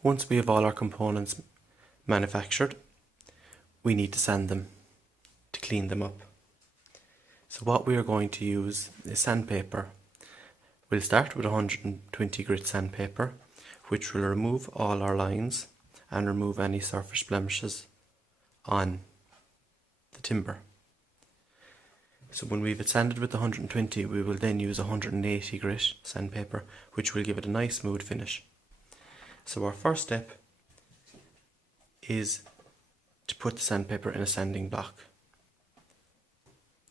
Once we have all our components manufactured, we need to sand them to clean them up. So what we are going to use is sandpaper. We'll start with 120 grit sandpaper, which will remove all our lines and remove any surface blemishes on the timber. So when we've it sanded with the 120, we will then use 180 grit sandpaper, which will give it a nice smooth finish. So our first step is to put the sandpaper in a sanding block.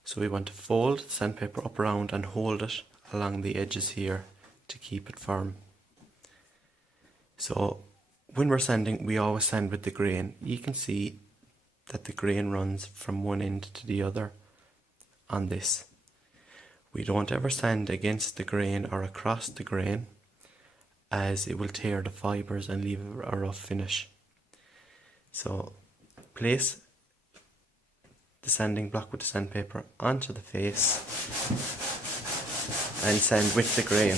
So we want to fold the sandpaper up around and hold it along the edges here to keep it firm. So when we're sanding, we always sand with the grain. You can see that the grain runs from one end to the other on this. We don't ever sand against the grain or across the grain, as it will tear the fibres and leave a rough finish. So place the sanding block with the sandpaper onto the face and sand with the grain.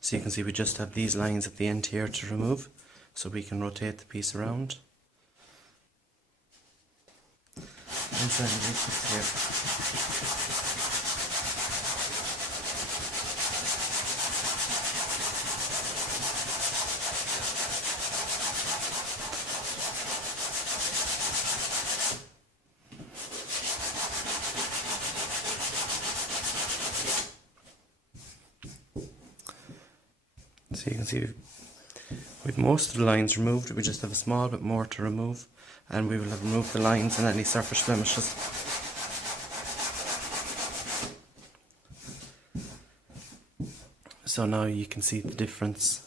So you can see we just have these lines at the end here to remove, so we can rotate the piece around. And sand it here. So you can see with most of the lines removed, we just have a small bit more to remove, and we will have removed the lines and any surface blemishes. So now you can see the difference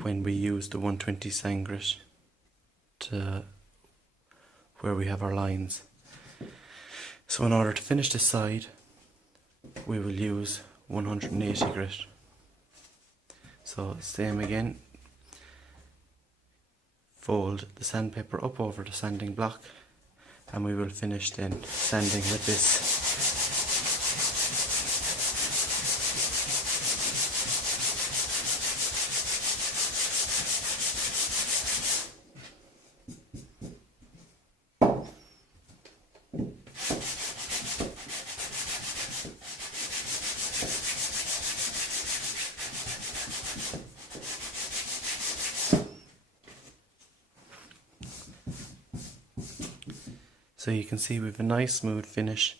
when we use the 120 sand grit to where we have our lines. So in order to finish this side, we will use 180 grit. So same again, fold the sandpaper up over the sanding block, and we will finish then sanding with this. So you can see we have a nice smooth finish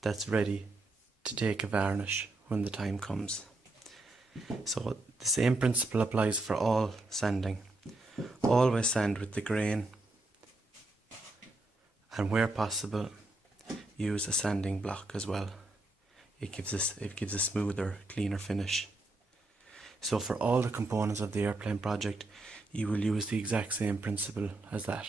that's ready to take a varnish when the time comes. So the same principle applies for all sanding. Always sand with the grain, and where possible use a sanding block as well. It gives a smoother, cleaner finish. So for all the components of the airplane project, you will use the exact same principle as that.